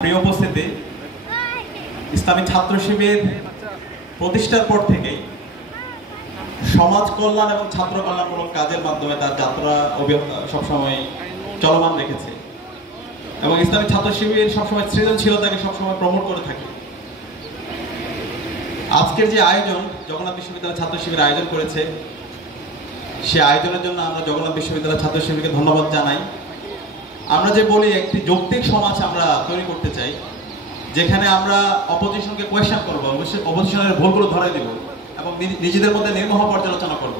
প্রিয় উপস্থিতি, ইসলামী ছাত্র শিবির প্রতিষ্ঠার পর থেকেই সমাজ কল্যাণ এবং ছাত্র কল্যাণমূলক কাজের মাধ্যমে তার যাত্রা সবসময় চলমান রেখেছে এবং ইসলামী ছাত্র শিবির সবসময় সৃজনশীলতাকে সবসময় প্রমোট করে থাকে। আজকের যে আয়োজন জগন্নাথ বিশ্ববিদ্যালয় ছাত্র শিবির আয়োজন করেছে, সে আয়োজনের জন্য আমরা জগন্নাথ বিশ্ববিদ্যালয় ছাত্র শিবিরকে ধন্যবাদ জানাই। আমরা যে বলি একটি যৌক্তিক সমাজ আমরা তৈরি করতে চাই, যেখানে আমরা অপোজিশনকে কোয়েশ্চেন করবো, অপোজিশনের ভুলগুলো ধরে দেব এবং নিজেদের মধ্যে নির্মোহ পর্যালোচনা করব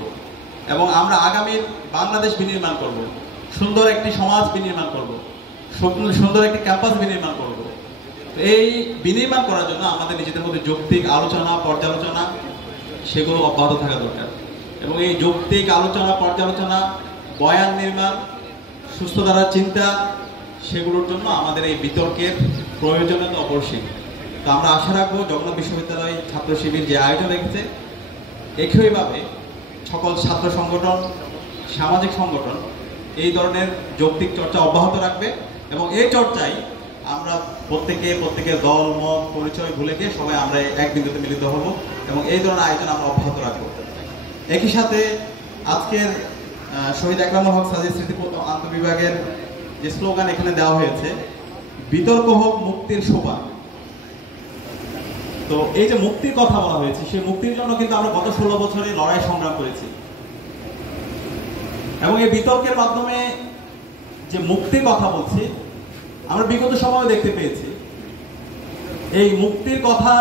এবং আমরা আগামীর বাংলাদেশ বিনির্মাণ করব, সুন্দর একটি সমাজ বিনির্মাণ করব, সুন্দর একটি ক্যাম্পাস বিনির্মাণ করব। এই বিনির্মাণ করার জন্য আমাদের নিজেদের মধ্যে যৌক্তিক আলোচনা পর্যালোচনা সেগুলো অব্যাহত থাকা দরকার এবং এই যৌক্তিক আলোচনা পর্যালোচনা, বয়ান নির্মাণ, সুস্থ ধারার চিন্তা, সেগুলোর জন্য আমাদের এই বিতর্কের প্রয়োজনীয়তা অপরিসীম। তো আমরা আশা রাখবো জগন্নাথ বিশ্ববিদ্যালয় ছাত্র শিবির যে আয়োজন রেখেছে, একইভাবে সকল ছাত্র সংগঠন, সামাজিক সংগঠন এই ধরনের যৌক্তিক চর্চা অব্যাহত রাখবে এবং এই চর্চায় আমরা প্রত্যেকের দল মত পরিচয় ভুলে গিয়ে সবাই আমরা এক বিন্দুতে মিলিত হব এবং এই ধরনের আয়োজন আমরা অব্যাহত রাখবো। একই সাথে আজকের শহীদ আকরামুল হক সাজিদ স্মৃতি আন্তঃবিভাগের যে স্লোগান এখানে দেওয়া হয়েছে, বিতর্ক হোক মুক্তির শোভা। তো এই যে মুক্তির কথা বলা হয়েছে, সেই মুক্তির জন্য কিন্তু আমরা গত 16 বছরে লড়াই সংগ্রাম করেছি এবং এই বিতর্কের মাধ্যমে যে মুক্তির কথা বলছি, আমরা বিগত সময়ে দেখতে পেয়েছি এই মুক্তির কথা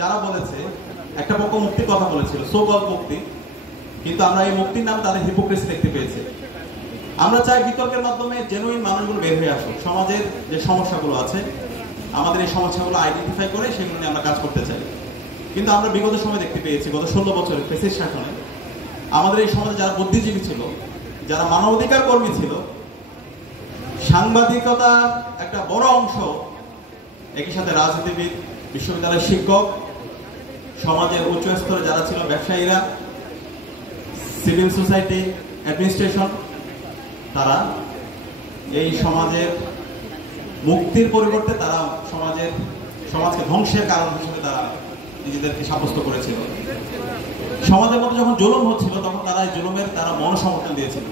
যারা বলেছে, একটা পক্ষ মুক্তির কথা বলেছিল, সো-কল্ড মুক্তি, কিন্তু আমরা এই মুক্তির নামে তাদের হিপোক্রেসি দেখতে পেয়েছি। আমরা চাই বিতর্কের মাধ্যমে জেনুইন মানুষগুলো বের হয়ে আসুক, সমাজের যে সমস্যাগুলো আছে আমাদের এই সমস্যাগুলো আইডেন্টিফাই করে সেগুলো নিয়ে আমরা কাজ করতে চাই। কিন্তু আমরা বিগত সময় দেখতে পেয়েছি গত 16 বছরের ফ্যাসিস্ট শাসনে আমাদের এই সমাজে যারা বুদ্ধিজীবী ছিল, যারা মানবাধিকার কর্মী ছিল, সাংবাদিকতা একটা বড় অংশ, একই সাথে রাজনীতিবিদ, বিশ্ববিদ্যালয়ের শিক্ষক, সমাজের উচ্চ স্তরে যারা ছিল, ব্যবসায়ীরা, সিভিল সোসাইটি, অ্যাডমিনিস্ট্রেশন, তারা এই সমাজের মুক্তির পরিবর্তে তারা সমাজকে ধ্বংসের কারণ হিসেবে তারা নিজেদেরকে সাব্যস্ত করেছিল। সমাজের মধ্যে যখন জুলুম হচ্ছিল তখন তারা এই জুলুমের মনোসমর্থন দিয়েছিল।